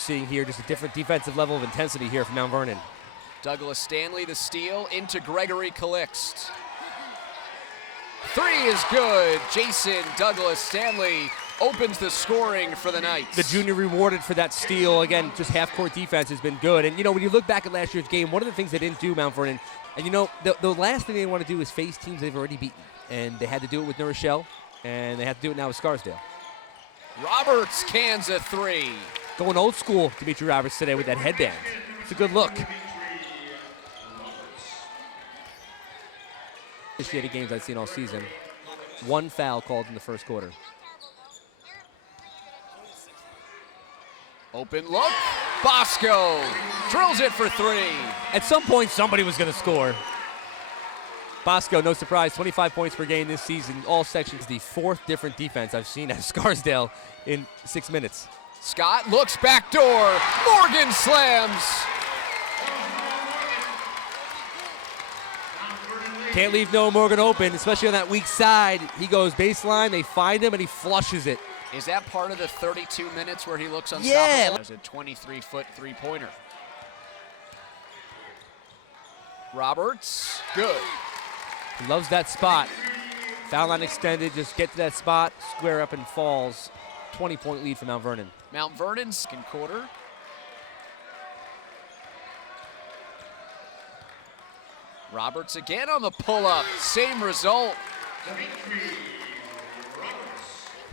seeing here, just a different defensive level of intensity here from Mount Vernon. Douglas-Stanley the steal into Gregory Calixt. Three is good. Jason Douglas-Stanley opens the scoring for the Knights. The junior rewarded for that steal. Again, just half-court defense has been good. And, when you look back at last year's game, one of the things they didn't do, Mount Vernon, and, the last thing they want to do is face teams they've already beaten. And they had to do it with New Rochelle, and they have to do it now with Scarsdale. Roberts cans a three. Going old school, Dimitri Roberts today with that headband. It's a good look. Appreciated games I've seen all season. One foul called in the first quarter. Open look. Bosco drills it for three. At some point, somebody was going to score. Bosco, no surprise, 25 points per game this season, all sections. The fourth different defense I've seen at Scarsdale in 6 minutes. Scott looks back door. Morgan slams. Can't leave Noah Morgan open, especially on that weak side. He goes baseline, they find him, and he flushes it. Is that part of the 32 minutes where he looks unstoppable? Yeah. As a 23-foot three-pointer. Roberts, good. He loves that spot. Foul line extended, just get to that spot, square up and falls. 20-point lead for Mount Vernon. Mount Vernon, second quarter. Roberts again on the pull-up, same result.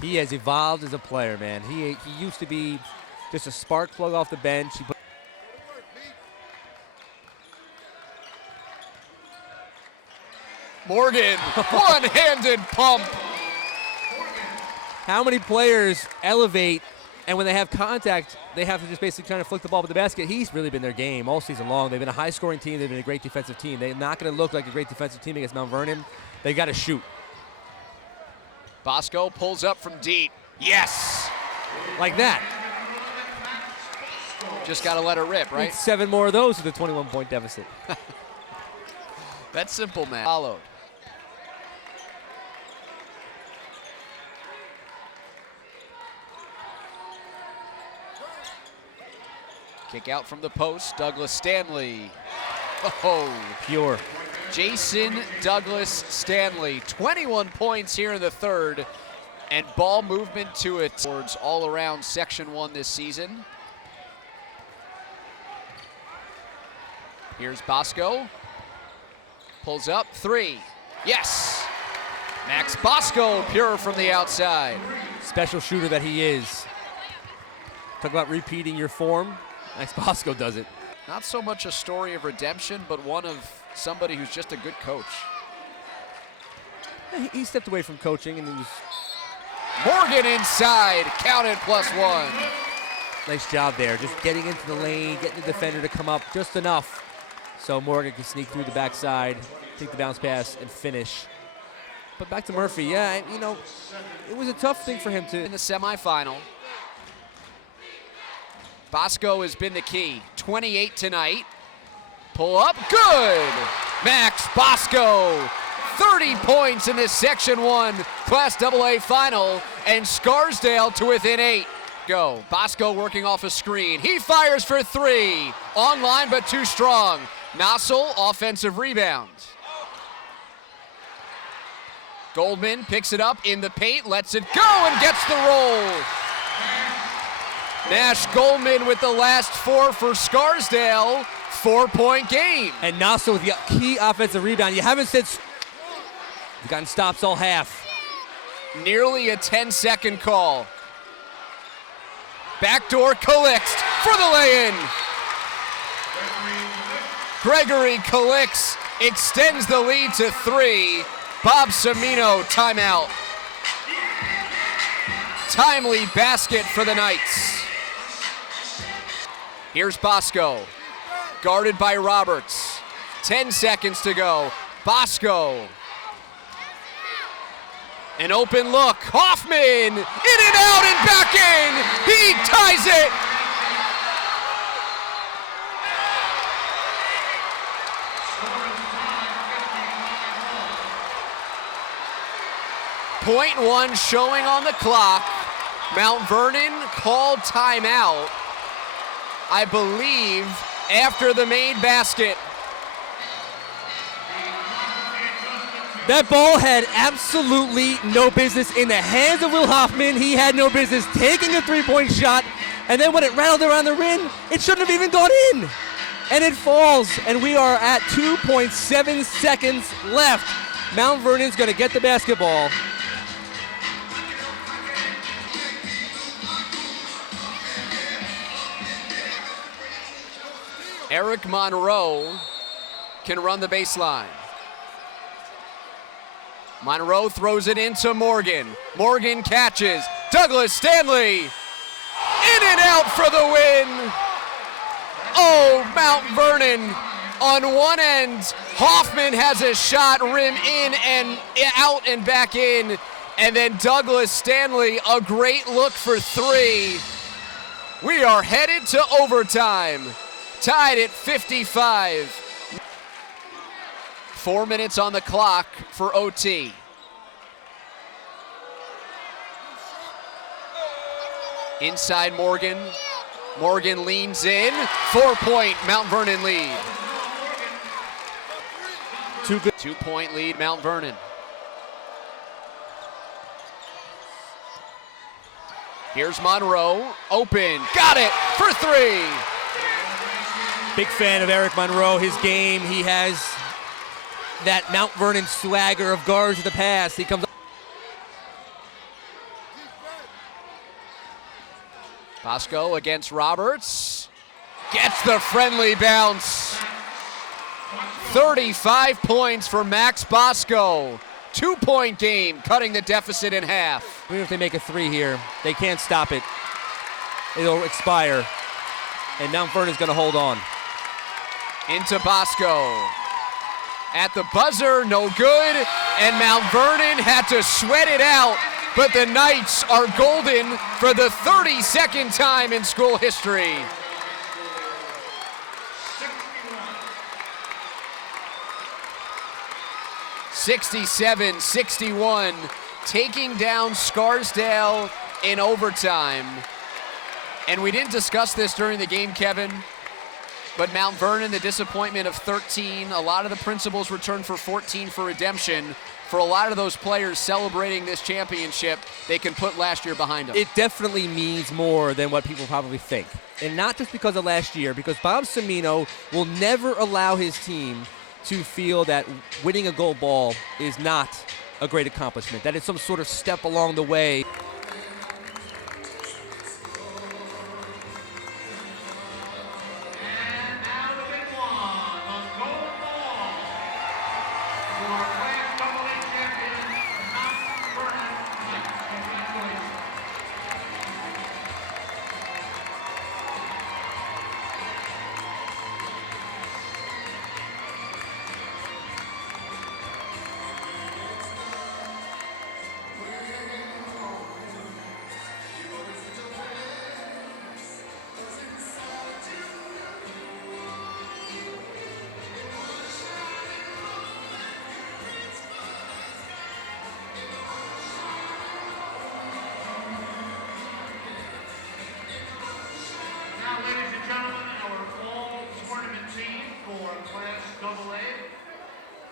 He has evolved as a player, man. He used to be just a spark plug off the bench. Morgan, one-handed pump. How many players elevate, and when they have contact, they have to just basically try to flick the ball with the basket? He's really been their game all season long. They've been a high-scoring team. They've been a great defensive team. They're not going to look like a great defensive team against Mount Vernon. They got to shoot. Bosco pulls up from deep. Yes! Like that. Just got to let her rip, right? 7 more of those with a 21-point deficit. That's simple, man. Followed. Kick out from the post, Douglas-Stanley. Oh, pure. Jason Douglas-Stanley, 21 points here in the third, and ball movement to it towards all around Section 1 this season. Here's Bosco. Pulls up, three. Yes! Max Bosco, pure from the outside. Special shooter that he is. Talk about repeating your form. Max Bosco does it. Not so much a story of redemption, but one of somebody who's just a good coach. He stepped away from coaching and he was... Morgan inside, counted +1. Nice job there, just getting into the lane, getting the defender to come up just enough so Morgan can sneak through the backside, take the bounce pass, and finish. But back to Murphy, yeah, it was a tough thing for him to... In the semifinal, Bosco has been the key. 28 tonight. Pull up, good! Max Bosco, 30 points in this Section 1 Class AA final, and Scarsdale to within 8. Go, Bosco working off a screen. He fires for three. Online, but too strong. Nossel, offensive rebound. Goldman picks it up in the paint, lets it go, and gets the roll. Nash Goldman with the last 4 for Scarsdale. 4-point game. And Nossel with the key offensive rebound. You haven't said... You've gotten stops all half. Nearly a 10-second call. Backdoor Calixt for the lay-in. Gregory Calixt extends the lead to 3. Bob Cimmino, timeout. Timely basket for the Knights. Here's Bosco, guarded by Roberts. 10 seconds to go. Bosco. An open look. Hoffman, in and out and back in. He ties it. .1 showing on the clock. Mount Vernon called timeout. I believe, after the main basket. That ball had absolutely no business in the hands of Will Hoffman. He had no business taking a three-point shot. And then when it rattled around the rim, it shouldn't have even gone in. And it falls, and we are at 2.7 seconds left. Mount Vernon's going to get the basketball. Eric Monroe can run the baseline. Monroe throws it into Morgan. Morgan catches. Douglas-Stanley in and out for the win. Oh, Mount Vernon on one end. Hoffman has a shot, rim in and out and back in. And then Douglas-Stanley, a great look for three. We are headed to overtime. Tied at 55. 4 minutes on the clock for OT. Inside Morgan. Morgan leans in. 4-point Mount Vernon lead. 2-point lead Mount Vernon. Here's Monroe. Open. Got it for three. Big fan of Eric Monroe, his game. He has that Mount Vernon swagger of guards of the past. He comes up. Bosco against Roberts. Gets the friendly bounce. 35 points for Max Bosco. 2-point game, cutting the deficit in half. Even if they make a three here, they can't stop it. It'll expire. And Mount Vernon's going to hold on. Into Bosco. At the buzzer, no good. And Mount Vernon had to sweat it out. But the Knights are golden for the 32nd time in school history. (67-61), taking down Scarsdale in overtime. And we didn't discuss this during the game, Kevin, but Mount Vernon, the disappointment of 13. A lot of the principals returned for 14 for redemption. For a lot of those players celebrating this championship, they can put last year behind them. It definitely means more than what people probably think. And not just because of last year, because Bob Cimmino will never allow his team to feel that winning a gold ball is not a great accomplishment, that it's some sort of step along the way.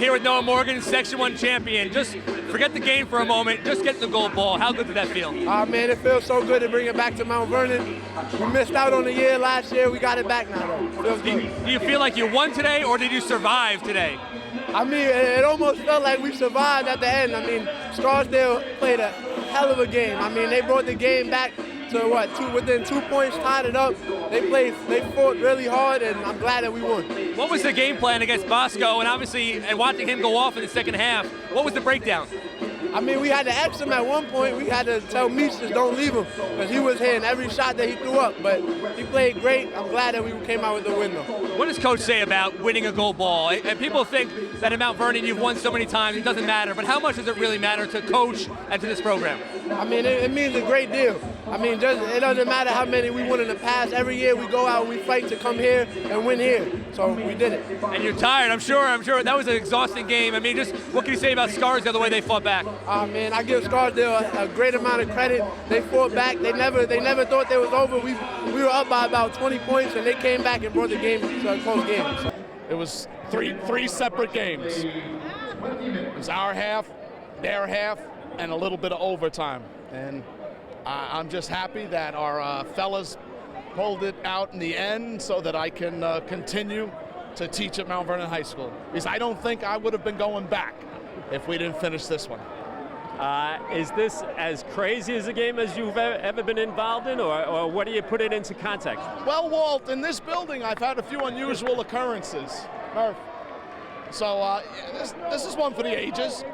Here with Noah Morgan, Section 1 champion. Just forget the game for a moment. Just get the gold ball. How good did that feel? Man, it feels so good to bring it back to Mount Vernon. We missed out on the year last year. We got it back now, though. Feels good. Do you feel like you won today, or did you survive today? I mean, it almost felt like we survived at the end. I mean, Scarsdale played a hell of a game. I mean, they brought the game back to within 2 points, tied it up. They fought really hard, and I'm glad that we won. What was the game plan against Bosco, and obviously, and watching him go off in the second half, what was the breakdown? I mean, we had to X him at one point. We had to tell Meach just don't leave him, because he was hitting every shot that he threw up. But he played great. I'm glad that we came out with the win, though. What does Coach say about winning a gold ball? And people think that at Mount Vernon you've won so many times, it doesn't matter. But how much does it really matter to Coach and to this program? I mean, it means a great deal. I mean, just it doesn't matter how many we won in the past. Every year we go out and we fight to come here and win here. So we did it. And you're tired, I'm sure. That was an exhausting game. I mean, just what can you say about Scarsdale, the way they fought back? Man, I give Scarsdale a great amount of credit. They fought back. They never thought they was over. We were up by about 20 points, and they came back and brought the game to a close game. It was three separate games. It was our half, their half, and a little bit of overtime. And I'm just happy that our fellas pulled it out in the end so that I can continue to teach at Mount Vernon High School. Because I don't think I would have been going back if we didn't finish this one. Is this as crazy as a game as you've ever been involved in, or what do you put it into context? Well, Walt, in this building I've had a few unusual occurrences. So this is one for the ages.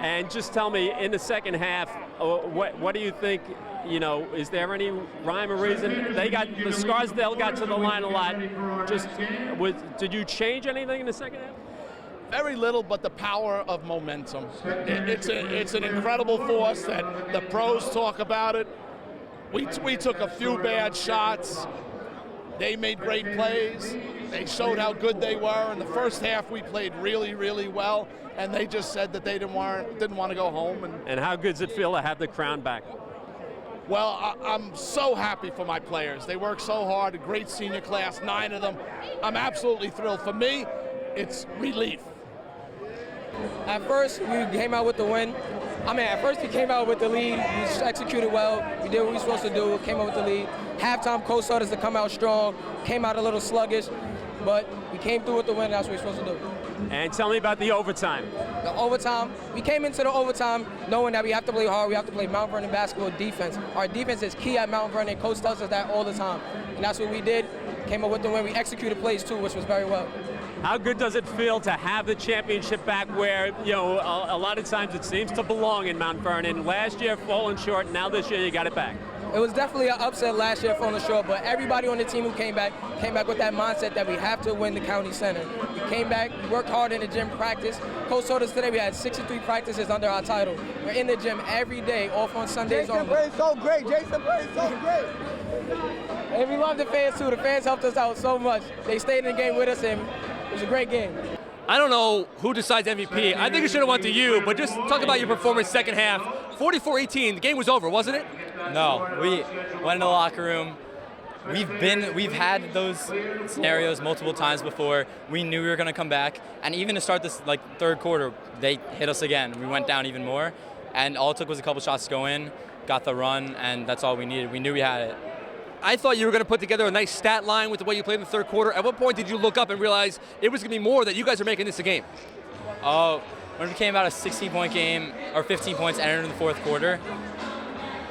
And just tell me, in the second half, what do you think? You know, is there any rhyme or reason? The Scarsdale got to the line a lot. Did you change anything in the second half? Very little, but the power of momentum. It's an incredible force that the pros talk about it. We took a few bad shots. They made great plays. They showed how good they were. In the first half, we played really, really well, and they just said that they didn't want to go home. And how good does it feel to have the crown back? Well, I'm so happy for my players. They worked so hard, a great senior class, 9 of them. I'm absolutely thrilled. For me, it's relief. At first, we came out with the win. At first we came out with the lead. We executed well. We did what we were supposed to do. Came out with the lead. Halftime, coach told us to come out strong. Came out a little sluggish, but we came through with the win. That's what we're supposed to do. And tell me about the overtime. The overtime, we came into the overtime knowing that we have to play hard. We have to play Mount Vernon basketball defense. Our defense is key at Mount Vernon. Coach tells us that all the time. And that's what we did. Came up with the win. We executed plays too, which was very well. How good does it feel to have the championship back where, you know, a lot of times it seems to belong in Mount Vernon? Last year falling short, now this year you got it back. It was definitely an upset last year falling short, but everybody on the team who came back with that mindset that we have to win the county center. We came back, we worked hard in the gym practice. Coach told us today we had 63 practices under our title. We're in the gym every day, off on Sundays only. Jason played so great. Jason played so great. And we love the fans too. The fans helped us out so much. They stayed in the game with us, and it was a great game. I don't know who decides MVP. I think it should have went to you, but just talk about your performance second half. 44-18, the game was over, wasn't it? No, we went in the locker room. We've had those scenarios multiple times before. We knew we were gonna come back, and even to start this third quarter, they hit us again. We went down even more, and all it took was a couple shots to go in, got the run, and that's all we needed. We knew we had it. I thought you were going to put together a nice stat line with the way you played in the third quarter. At what point did you look up and realize it was going to be more, that you guys are making this a game? When it became about a 16-point game, or 15 points entered in the fourth quarter,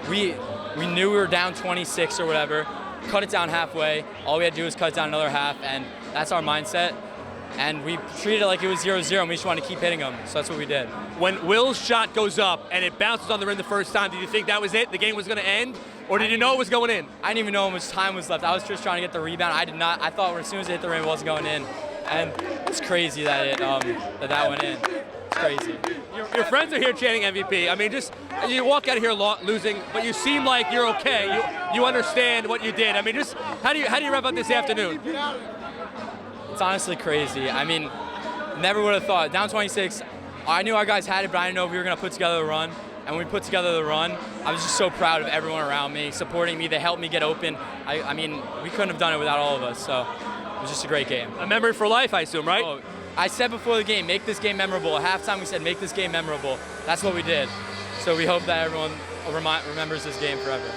we knew we were down 26 or whatever, cut it down halfway. All we had to do was cut it down another half, and that's our mindset. And we treated it like it was 0-0, and we just wanted to keep hitting them, so that's what we did. When Will's shot goes up and it bounces on the rim the first time, did you think that was it? The game was going to end? Or did you know it was going in? I didn't even know how much time was left. I was just trying to get the rebound. I did not. I thought as soon as it hit the rim, it wasn't going in. And it's crazy that that went in. It's crazy. Your friends are here chanting MVP. I mean, just you walk out of here losing, but you seem like you're okay. You understand what you did. I mean, just how do you wrap up this afternoon? It's honestly crazy. I mean, never would have thought. Down 26, I knew our guys had it, but I didn't know if we were going to put together the run. And when we put together the run, I was just so proud of everyone around me, supporting me. They helped me get open. I mean, we couldn't have done it without all of us, so it was just a great game. A memory for life, I assume, right? Oh, I said before the game, make this game memorable. At halftime, we said, make this game memorable. That's what we did. So we hope that everyone remembers this game forever.